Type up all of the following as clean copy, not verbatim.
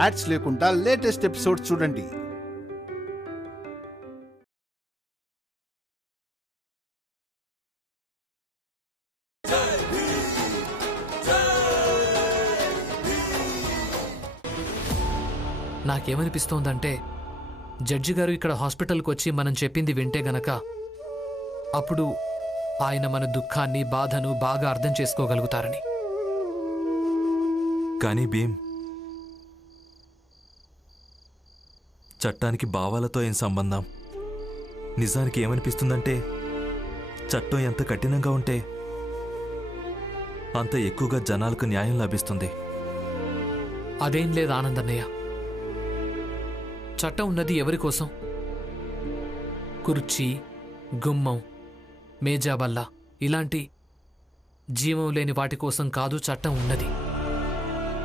Ads లేకుండా latest episodes చూడండి. నాకేమనిపిస్తోందంటే judge గారు ఇక్కడ హాస్పిటల్కి వచ్చి మనం చెప్పింది వింటే గనక అప్పుడు ఆయన మన దుఃఖాన్ని బాధను బాగా అర్థం చేసుకోగలుగుతారని. కానీ భీమ్, చట్టానికి భావాలతో ఏం సంబంధం? నిజానికి ఏమనిపిస్తుందంటే చట్టం ఎంత కఠినంగా ఉంటే అంత ఎక్కువగా జనాలకు న్యాయం లభిస్తుంది. అదేం లేదు ఆనందన్నయ్య. చట్టం ఉన్నది ఎవరి కోసం? కుర్చీ, గుమ్మం, మేజాబల్ల ఇలాంటి జీవం లేని వాటి కోసం కాదు చట్టం ఉన్నది.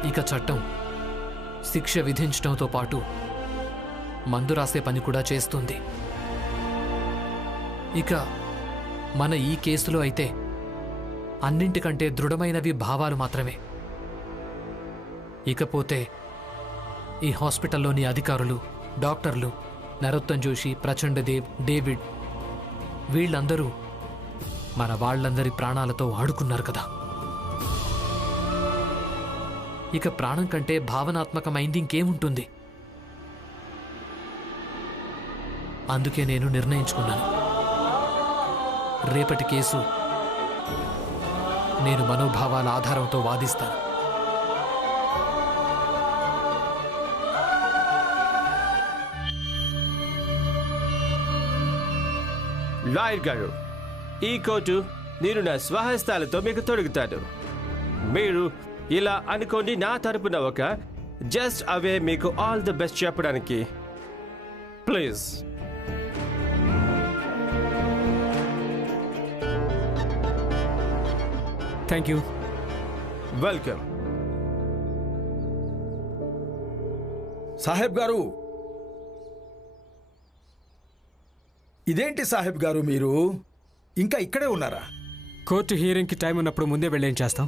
ఇక చట్టం శిక్ష విధించడంతో పాటు మందు రాసే పని కూడా చేస్తుంది. ఇక మన ఈ కేసులో అయితే అన్నింటికంటే దృఢమైనవి భావాలు మాత్రమే. ఇకపోతే ఈ హాస్పిటల్లోని అధికారులు, డాక్టర్లు, నరోత్తమ్ జోషి, ప్రచండదేవ్, డేవిడ్ వీళ్ళందరూ మన వాళ్ళందరి ప్రాణాలతో ఆడుకున్నారు కదా. ఇక ప్రాణం కంటే భావనాత్మకమైంది ఇంకేముంటుంది? అందుకే నేను నిర్ణయించుకున్నాను, రేపటి కేసు నేను మనోభావాల ఆధారంతో వాదిస్తాను. లాయర్ గారు, ఈ కోర్టు నేను నా స్వహస్తాలతో మీకు తొడుగుతాను. మీరు ఇలా అనుకోండి, నా తరపున ఒక జస్ట్ అవే మీకు ఆల్ ది బెస్ట్ చెప్పడానికి. Please. Thank you. Welcome. Saheb గారు, ఇదేంటి సాహెబ్ గారు, మీరు ఇంకా ఇక్కడే ఉన్నారా? కోర్టు హియరింగ్కి టైం ఉన్నప్పుడు ముందే వెళ్ళేం చేస్తాం?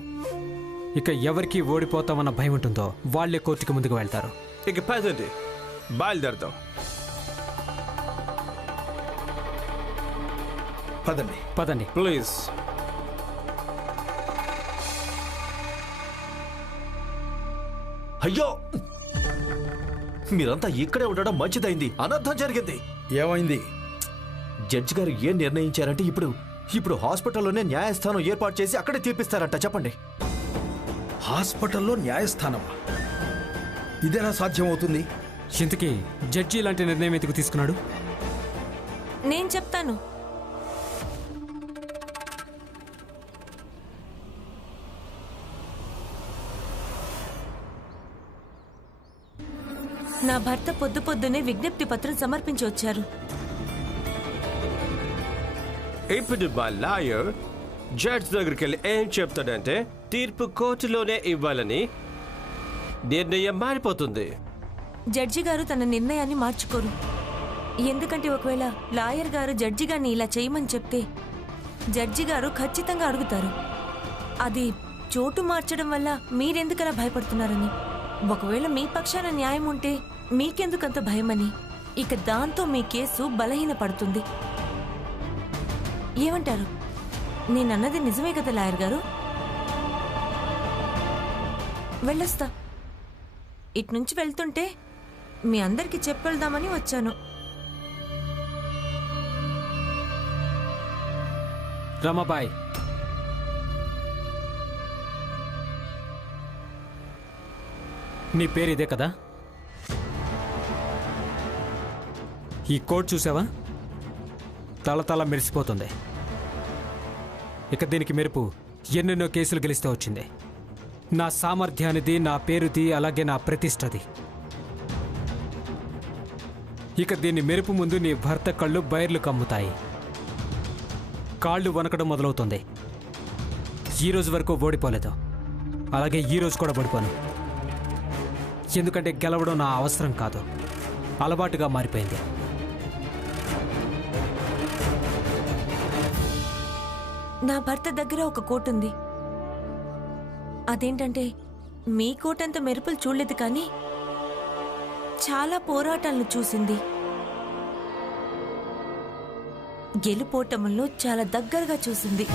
ఇక ఎవరికి ఓడిపోతామన్న భయం ఉంటుందో వాళ్లే కోర్టుకి ముందుకు వెళ్తారు. ఇక పదండి, బయలుదేరదాం. పదండి పదండి ప్లీజ్. అయ్యో, మీరంతా ఇక్కడే ఉండడం మంచిదైంది. అనర్థం జరిగింది. ఏమైంది? జడ్జి గారు ఏం నిర్ణయించారంటే ఇప్పుడు హాస్పిటల్లోనే న్యాయస్థానం ఏర్పాటు చేసి అక్కడే తీర్పిస్తారంట. చెప్పండి. హాస్పిటల్లో న్యాయస్థానమా? ఇదెలా సాధ్యమవుతుంది? ఇంతకీ జడ్జి ఇలాంటి నిర్ణయం ఎందుకు తీసుకున్నాడు? నేను చెప్తాను. నా భర్త పొద్దునే విజ్ఞప్తి పత్రం సమర్పించి వచ్చారు. ఇప్పుడు మా లాయర్ జడ్జ్ దగ్గరికి వెళ్ళి ఏం చెప్తాడంటే తీర్పు కోర్టులోనే ఇవ్వాలని నిర్ణయం మారిపోతుంది. జడ్జి గారు తన నిర్ణయాన్ని మార్చుకోరు. ఎందుకంటే ఒకవేళ లాయర్ గారు జడ్జి గారిని ఇలా చేయమని చెప్తే జడ్జి గారు ఖచ్చితంగా అడుగుతారు, అది చోటు మార్చడం వల్ల మీరెందుకలా భయపడుతున్నారని. ఒకవేళ మీ పక్షాన న్యాయం ఉంటే మీకెందుకంత భయమని. ఇక దాంతో మీ కేసు బలహీనపడుతుంది. ఏమంటారు? నేనన్నది నిజమే కదా లాయర్ గారు? వెళ్ళొస్తా. ఇట్నుంచి వెళ్తుంటే మీ అందరికీ చెప్పెళ్దామని వచ్చాను. రమాబాయ్, నీ పేరు ఇదే కదా? ఈ కోడ్ చూసావా? తల మెరిసిపోతుంది. ఇక దీనికి మెరుపు ఎన్నెన్నో కేసులు గెలిస్తే వచ్చింది. నా సామర్థ్యానిది, నా పేరుది, అలాగే నా ప్రతిష్టది. ఇక దీన్ని మెరుపు ముందు నీ భర్త కళ్ళు బైర్లు కమ్ముతాయి. కాళ్ళు వనకడం మొదలవుతుంది. ఈ రోజు వరకు ఓడిపోలేదు, అలాగే ఈ రోజు కూడా ఓడిపోను. ఎందుకంటే గెలవడం నా అవసరం కాదు, అలవాటుగా మారిపోయింది. నా భర్త దగ్గర ఒక కోట్ ఉంది. అదేంటంటే మీ కోట్ అంత మెరుపులు చూడలేదు, కానీ చాలా పోరాటాలను చూసింది. గెలుపోటములను చాలా దగ్గరగా చూసింది.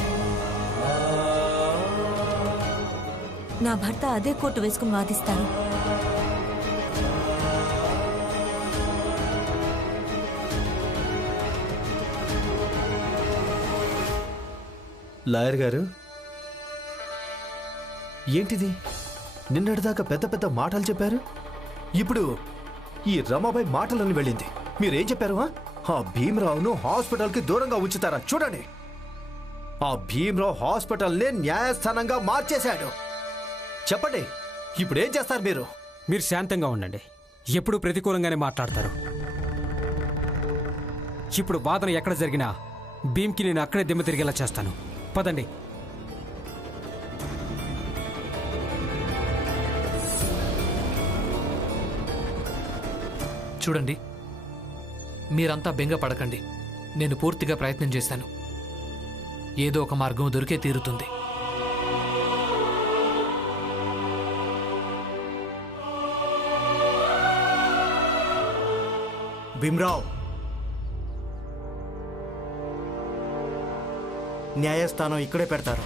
నా భర్త అదే కోర్టు వేసుకుని వాదిస్తారు. లాయర్ గారు, ఏంటిది? నిన్నటిదాకా పెద్ద పెద్ద మాటలు చెప్పారు, ఇప్పుడు ఈ రమాబాయి మాటలను వెళ్ళింది. మీరేం చెప్పారు? ఆ భీమరావును హాస్పిటల్కి దూరంగా ఉంచుతారా? చూడండి, ఆ భీమరావు హాస్పిటల్ని న్యాయస్థానంగా మార్చేశాడు. చెప్పండి, ఇప్పుడేం చేస్తారు మీరు? మీరు శాంతంగా ఉండండి. ఎప్పుడూ ప్రతికూలంగానే మాట్లాడతారు. ఇప్పుడు వాదన ఎక్కడ జరిగినా భీమ్కి నేను అక్కడే దిమ్మ తిరిగేలా చేస్తాను. పదండి. చూడండి, మీరంతా బెంగ పడకండి. నేను పూర్తిగా ప్రయత్నం చేశాను. ఏదో ఒక మార్గం దొరికే తీరుతుంది. భీమ్రావ్, న్యాయస్థానం ఇక్కడే పెడతారు.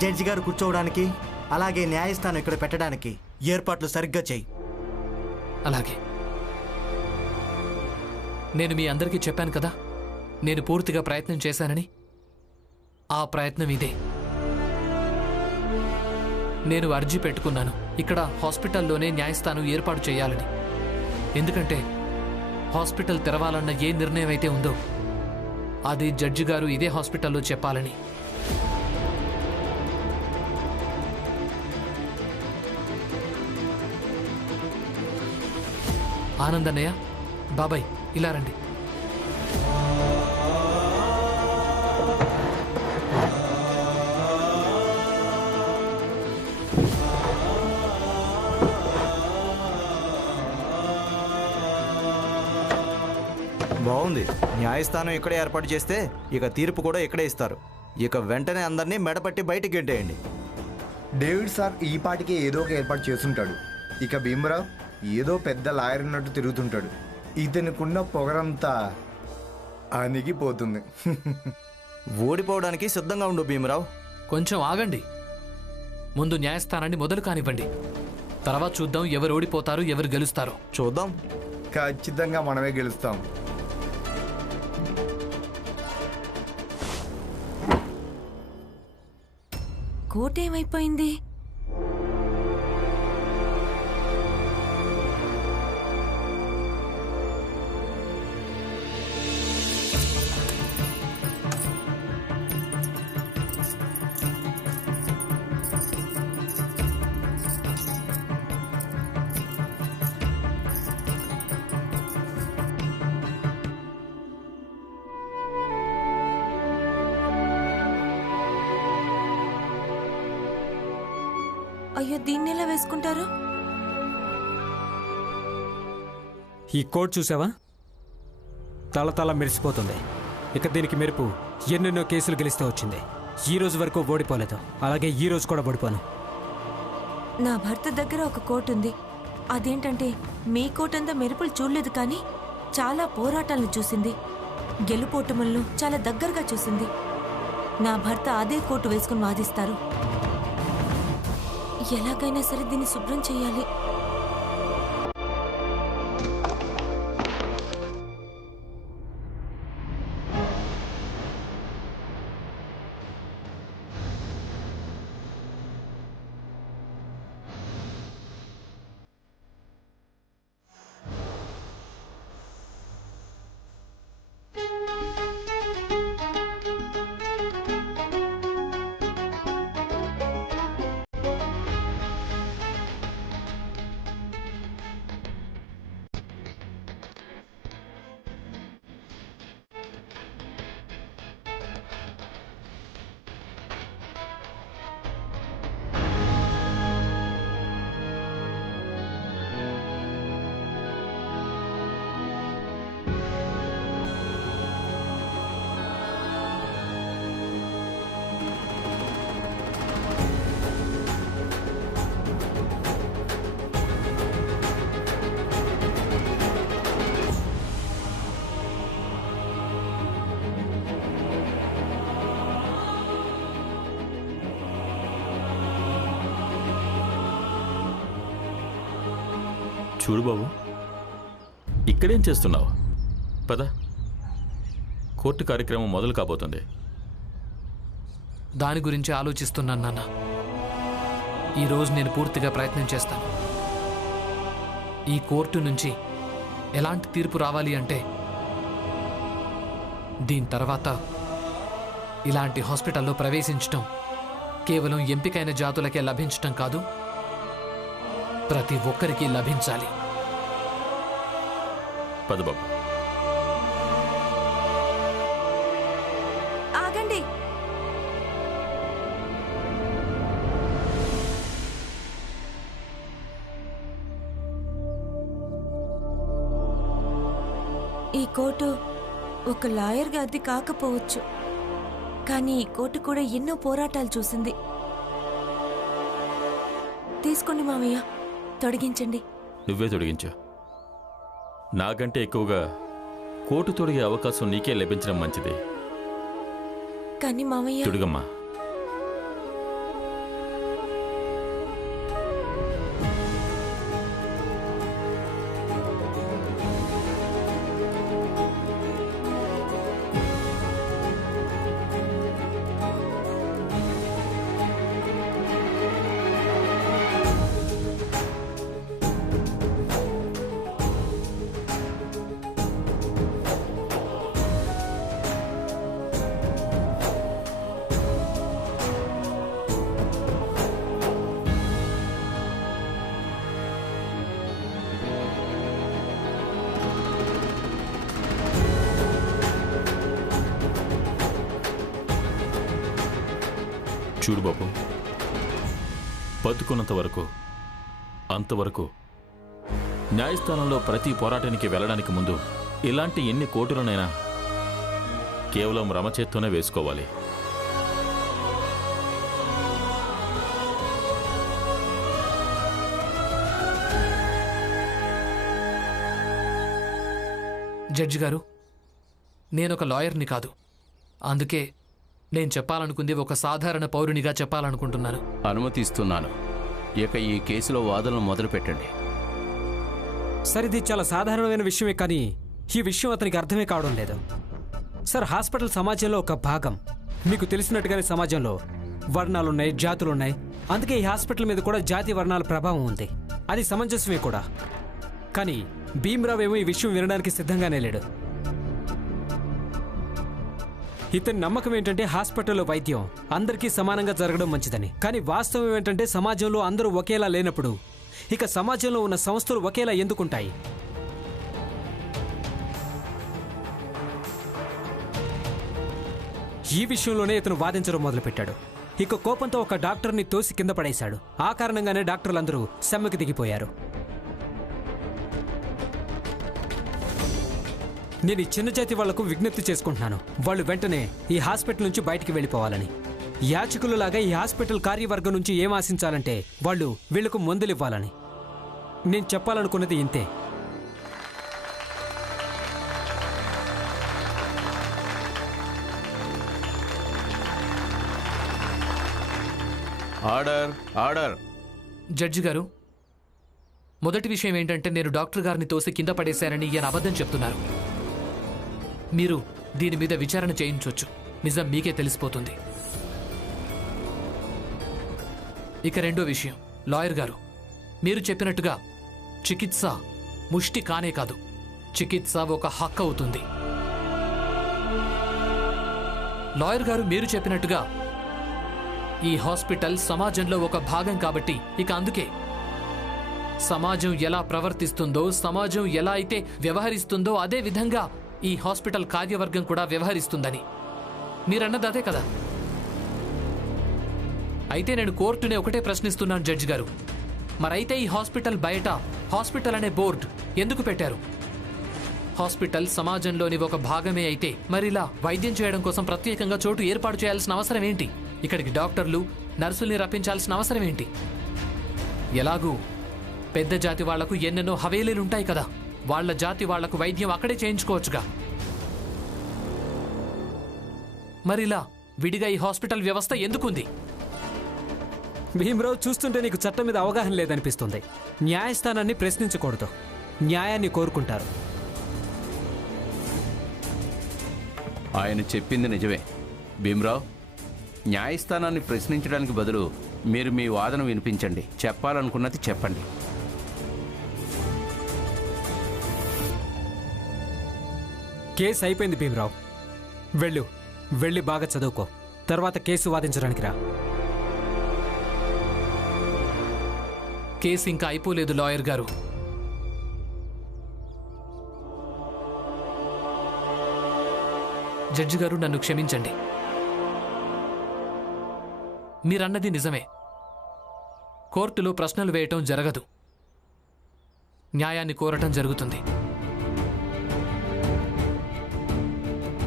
జడ్జి గారు కూర్చోవడానికి, అలాగే న్యాయస్థానం ఇక్కడ పెట్టడానికి ఏర్పాట్లు సరిగ్గా చేయి. అలాగే. నేను మీ అందరికీ చెప్పాను కదా, నేను పూర్తిగా ప్రయత్నం చేశానని. ఆ ప్రయత్నం ఇదే. నేను అర్జీ పెట్టుకున్నాను ఇక్కడ హాస్పిటల్లోనే న్యాయస్థానం ఏర్పాటు చేయాలని. ఎందుకంటే హాస్పిటల్ తెరవాలన్న ఏ నిర్ణయం అయితే ఉందో అది జడ్జి గారు ఇదే హాస్పిటల్లో చెప్పాలని. ఆనందన్నయ్య, బాబాయ్, ఇలా రండి. బాగుంది. న్యాయస్థానం ఇక్కడే ఏర్పాటు చేస్తే ఇక తీర్పు కూడా ఇక్కడే ఇస్తారు. ఇక వెంటనే అందరినీ మెడపట్టి బయటికి గెంటేయండి. డేవిడ్ సార్ ఈ పాటికి ఏదో ఒక ఏర్పాటు చేస్తుంటాడు. ఇక భీమరావు ఏదో పెద్ద లాయర్ ఉన్నట్టు తిరుగుతుంటాడు. ఇతనికున్న పొగరంతా అణిగిపోతుంది. ఓడిపోవడానికి సిద్ధంగా ఉండు భీమరావు. కొంచెం ఆగండి. ముందు న్యాయస్థానాన్ని మొదలు కానివ్వండి. తర్వాత చూద్దాం ఎవరు ఓడిపోతారు, ఎవరు గెలుస్తారో. చూద్దాం. ఖచ్చితంగా మనమే గెలుస్తాం. కోటేమైపోయింది? అయ్యో, దీన్ని ఎలా వేసుకుంటారు? ఈ కోట్ చూసావా? తల మెరిసిపోతుంది. ఇక దీనికి మెరుపు ఎన్నెన్నో కేసులు గెలిస్తే వచ్చింది. ఈ రోజు వరకు ఓడిపోలేదు, అలాగే ఈ రోజు కూడా ఓడిపోను. నా భర్త దగ్గర ఒక కోట్ ఉంది. అదేంటంటే మీ కోట్ అంతా మెరుపులు చూడలేదు, కానీ చాలా పోరాటాలను చూసింది. గెలుపోటములను చాలా దగ్గరగా చూసింది. నా భర్త అదే కోటు వేసుకుని వాదిస్తారు. ఎలాగైనా సరే దీన్ని శుభ్రం చేయాలి. చూడు బాబు, ఇక్కడేం చేస్తున్నావు? పద, కోర్టు కార్యక్రమం మొదలు కాబోతుంది. దాని గురించి ఆలోచిస్తున్నాను నాన్న. ఈరోజు నేను పూర్తిగా ప్రయత్నం చేస్తాను. ఈ కోర్టు నుంచి ఎలాంటి తీర్పు రావాలి అంటే దీని తర్వాత ఇలాంటి హాస్పిటల్లో ప్రవేశించటం కేవలం ఎంపికైన జాతులకే లభించటం కాదు, ప్రతి ఒక్కరికి లభించాలి. పద బాబు. ఆగండి. ఈ కోర్టు ఒక లాయర్ గారిది కాకపోవచ్చు, కానీ ఈ కోర్టు కూడా ఎన్నో పోరాటాలు చూసింది. తీసుకోండి మామయ్య, తొడిగించండి. నువ్వే తొడిగించు. నాకంటే ఎక్కువగా కోటు తొడిగే అవకాశం నీకే లభించడం మంచిది. కానీ మామయ్య, తొడిగమ్మా. చూడు బాబు, బతుకున్నంత వరకు అంతవరకు న్యాయస్థానంలో ప్రతి పోరాటానికి వెళ్ళడానికి ముందు ఇలాంటి ఎన్ని కోర్టులనైనా కేవలం రమచేత్తోనే వేసుకోవాలి. జడ్జి గారు, నేనొక లాయర్ని కాదు. అందుకే నేను చెప్పాలనుకుంది ఒక సాధారణ పౌరునిగా చెప్పాలనుకుంటున్నాను. అనుమతిస్తున్నాను. ఇక ఈ కేసులో వాదనలు మొదలు పెట్టండి. సార్, ఇది చాలా సాధారణమైన విషయమే, కానీ ఈ విషయం అతనికి అర్థమే కావడం లేదు. సార్, హాస్పిటల్ సమాజంలో ఒక భాగం. మీకు తెలిసినట్టుగానే సమాజంలో వర్ణాలున్నాయి, జాతులున్నాయి. అందుకే ఈ హాస్పిటల్ మీద కూడా జాతి వర్ణాల ప్రభావం ఉంది. అది సమంజసమే కూడా. కానీ భీమ్రావ్ ఏమో ఈ విషయం వినడానికి సిద్ధంగానే లేడు. ఇతని నమ్మకం ఏంటంటే హాస్పిటల్లో వైద్యం అందరికీ సమానంగా జరగడం మంచిదని. కానీ వాస్తవం ఏంటంటే సమాజంలో అందరూ ఒకేలా లేనప్పుడు ఇక సమాజంలో ఉన్న సంస్థలు ఒకేలా ఎందుకుంటాయి? ఈ విషయంలోనే ఇతను వాదించడం మొదలుపెట్టాడు. ఇక కోపంతో ఒక డాక్టర్ని తోసి కింద పడేశాడు. ఆ కారణంగానే డాక్టర్లందరూ సమ్మెకు దిగిపోయారు. నేను ఈ చిన్న జాతి వాళ్లకు విజ్ఞప్తి చేసుకుంటున్నాను. వాళ్ళు వెంటనే ఈ హాస్పిటల్ నుంచి బయటికి వెళ్ళిపోవాలని. యాచకులలాగా ఈ హాస్పిటల్ కార్యవర్గం నుంచి ఏం ఆశించాలంటే వాళ్ళు వీళ్లకు మందులివ్వాలని. నేను చెప్పాలనుకున్నది ఇంతే. Order, order. జడ్జి గారు, మొదటి విషయం ఏంటంటే నేను డాక్టర్ గారిని తోసి కింద పడేశానని ఈయన అబద్ధం చెప్తున్నారు. మీరు దీని మీద విచారణ చేయించవచ్చు. నిజం మీకే తెలిసిపోతుంది. ఇక రెండో విషయం, లాయర్ గారు, మీరు చెప్పినట్టుగా చికిత్స ముష్టి కానే కాదు, చికిత్స ఒక హక్కు అవుతుంది. లాయర్ గారు, మీరు చెప్పినట్టుగా ఈ హాస్పిటల్ సమాజంలో ఒక భాగం కాబట్టి ఇక అందుకే సమాజం ఎలా ప్రవర్తిస్తుందో, సమాజం ఎలా అయితే వ్యవహరిస్తుందో అదే విధంగా ఈ హాస్పిటల్ కార్యవర్గం కూడా వ్యవహరిస్తుందని మీరన్నది అదే కదా? అయితే నేను కోర్టునే ఒకటే ప్రశ్నిస్తున్నాను జడ్జి గారు, మరైతే ఈ హాస్పిటల్ బయట హాస్పిటల్ అనే బోర్డు ఎందుకు పెట్టారు? హాస్పిటల్ సమాజంలోని ఒక భాగమే అయితే మరిలా వైద్యం చేయడం కోసం ప్రత్యేకంగా చోటు ఏర్పాటు చేయాల్సిన అవసరం ఏంటి? ఇక్కడికి డాక్టర్లు, నర్సుల్ని రప్పించాల్సిన అవసరం ఏంటి? ఎలాగూ పెద్ద జాతి వాళ్లకు ఎన్నెన్నో హవేలీలుంటాయి కదా, వాళ్ల జాతి వాళ్లకు వైద్యం అక్కడే చేయించుకోవచ్చుగా. మరిలా విడిగా ఈ హాస్పిటల్ వ్యవస్థ ఎందుకుంది? భీమరావు, చూస్తుంటే నీకు చట్టం మీద అవగాహన లేదనిపిస్తుంది. న్యాయస్థానాన్ని ప్రశ్నించకూడదు, న్యాయాన్ని కోరుకుంటారు. ఆయన చెప్పింది నిజమే. భీమరావు, న్యాయస్థానాన్ని ప్రశ్నించడానికి బదులు మీరు మీ వాదన వినిపించండి. చెప్పాలనుకున్నది చెప్పండి. కేసు అయిపోయింది భీమరావు. వెళ్ళి బాగా చదువుకో. తర్వాత కేసు వాదించడానికి రా. కేసు ఇంకా అయిపోలేదు లాయర్ గారు. జడ్జి గారు, నన్ను క్షమించండి. మీరన్నది నిజమే. కోర్టులో ప్రశ్నలు వేయటం జరగదు, న్యాయాన్ని కోరటం జరుగుతుంది.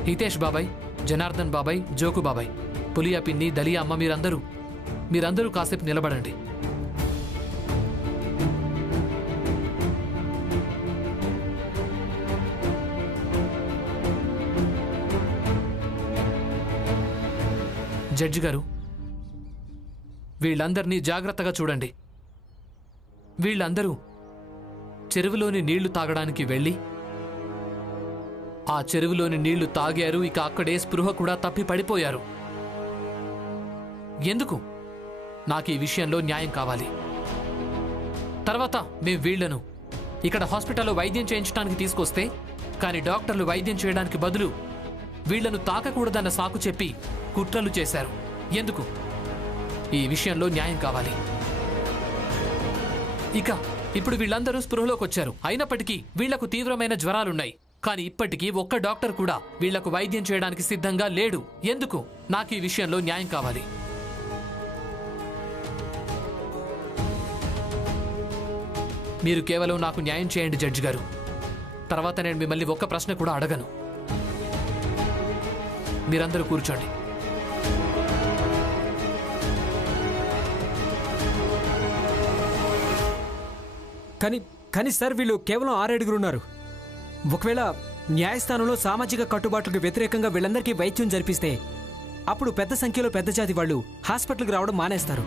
హితేష్ బాబాయ్, జనార్దన్ బాబాయ్, జోకు బాబాయ్, పులియా పిన్ని, దలియా అమ్మ, మీరందరూ కాసేపు నిలబడండి. జడ్జి గారు, వీళ్ళందరినీ జాగ్రత్తగా చూడండి. వీళ్ళందరూ చెరువులోని నీళ్లు తాగడానికి వెళ్ళి ఆ చెరువులోని నీళ్లు తాగారు. ఇక అక్కడే స్పృహ కూడా తప్పి పడిపోయారు. ఎందుకు? నాకు ఈ విషయంలో న్యాయం కావాలి. తర్వాత మేం వీళ్లను ఇక్కడ హాస్పిటల్లో వైద్యం చేయించడానికి తీసుకొస్తే, కానీ డాక్టర్లు వైద్యం చేయడానికి బదులు వీళ్లను తాకకూడదన్న సాకు చెప్పి కుట్రలు చేశారు. ఎందుకు? ఈ విషయంలో న్యాయం కావాలి. ఇప్పుడు వీళ్ళందరూ స్పృహలోకి వచ్చారు. అయినప్పటికీ వీళ్లకు తీవ్రమైన జ్వరాలున్నాయి. కానీ ఇప్పటికీ ఒక్క డాక్టర్ కూడా వీళ్లకు వైద్యం చేయడానికి సిద్ధంగా లేడు. ఎందుకు? నాకు ఈ విషయంలో న్యాయం కావాలి. మీరు కేవలం నాకు న్యాయం చేయండి జడ్జి గారు. తర్వాత నేను మిమ్మల్ని ఒక్క ప్రశ్న కూడా అడగను. మీరందరూ కూర్చోండి. కానీ సార్, వీళ్ళు కేవలం 6 ఉన్నారు. ఒకవేళ న్యాయస్థానంలో సామాజిక కట్టుబాట్లకు వ్యతిరేకంగా వీళ్ళందరికీ వైద్యం జరిపిస్తే అప్పుడు పెద్ద సంఖ్యలో పెద్ద జాతి వాళ్ళు హాస్పిటల్కి రావడం మానేస్తారు.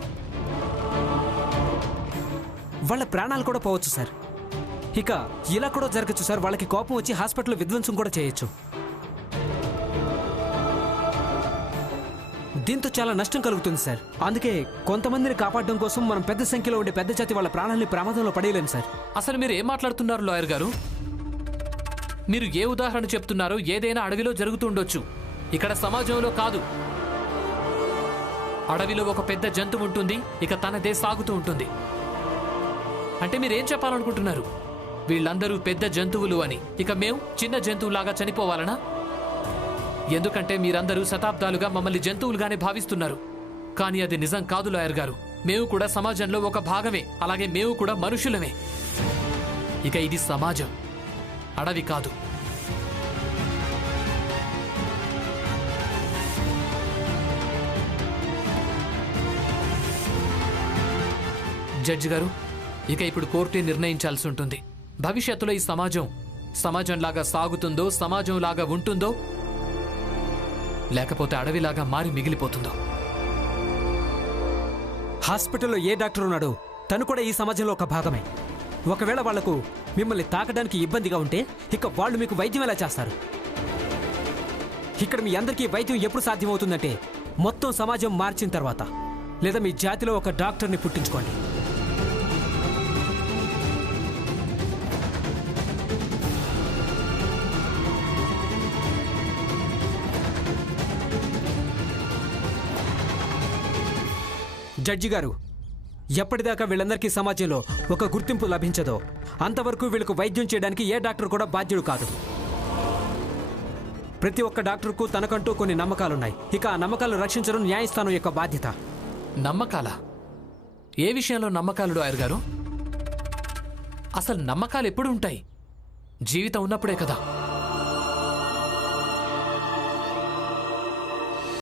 వాళ్ళ ప్రాణాలు కూడా పోవచ్చు సార్. ఇక ఇలా కూడా జరగచ్చు సార్. వాళ్ళకి కోపం వచ్చి హాస్పిటల్ విధ్వంసం కూడా చేయొచ్చు. దీంతో చాలా నష్టం కలుగుతుంది సార్. అందుకే కొంతమందిని కాపాడడం కోసం మనం పెద్ద సంఖ్యలో ఉండే పెద్ద జాతి వాళ్ళ ప్రాణాలని ప్రమాదంలో పడేయలేం సార్. అసలు మీరు ఏం మాట్లాడుతున్నారు లాయర్ గారు? మీరు ఏ ఉదాహరణ చెప్తున్నారో ఏదైనా అడవిలో జరుగుతూ ఉండొచ్చు, ఇక్కడ సమాజంలో కాదు. అడవిలో ఒక పెద్ద జంతువు ఉంటుంది, ఇక తనదే సాగుతూ ఉంటుంది. అంటే మీరేం చెప్పాలనుకుంటున్నారు? వీళ్ళందరూ పెద్ద జంతువులు అని, ఇక మేము చిన్న జంతువులాగా చనిపోవాలనా? ఎందుకంటే మీరందరూ శతాబ్దాలుగా మమ్మల్ని జంతువులుగానే భావిస్తున్నారు. కానీ అది నిజం కాదు లాయర్ గారు. మేము కూడా సమాజంలో ఒక భాగమే, అలాగే మేము కూడా మనుషులమే. ఇక ఇది సమాజం, అడవి కాదు. జడ్జి గారు, ఇక ఇప్పుడు కోర్టే నిర్ణయించాల్సి ఉంటుంది. భవిష్యత్తులో ఈ సమాజంలాగా సాగుతుందో, సమాజంలాగా ఉంటుందో, లేకపోతే అడవిలాగా మారి మిగిలిపోతుందో. హాస్పిటల్లో ఏ డాక్టర్ ఉన్నాడో తను కూడా ఈ సమాజంలో ఒక భాగమే. ఒకవేళ వాళ్లకు మిమ్మల్ని తాకడానికి ఇబ్బందిగా ఉంటే ఇక వాళ్ళు మీకు వైద్యం ఎలా చేస్తారు? ఇక్కడ మీ అందరికీ వైద్యం ఎప్పుడు సాధ్యమవుతుందంటే మొత్తం సమాజం మార్చిన తర్వాత, లేదా మీ జాతిలో ఒక డాక్టర్ని పుట్టించుకోండి. జడ్జి గారు, ఎప్పటిదాకా వీళ్ళందరికీ సమాజంలో ఒక గుర్తింపు లభించదో అంతవరకు వీళ్ళకు వైద్యం చేయడానికి ఏ డాక్టర్ కూడా బాధ్యుడు కాదు. ప్రతి ఒక్క డాక్టర్కు తనకంటూ కొన్ని నమ్మకాలున్నాయి. ఇక ఆ నమ్మకాలను రక్షించడం న్యాయస్థానం యొక్క బాధ్యత. నమ్మకాలా? ఏ విషయంలో నమ్మకాలు లాయర్ గారు? అసలు నమ్మకాలు ఎప్పుడు ఉంటాయి? జీవితం ఉన్నప్పుడే కదా.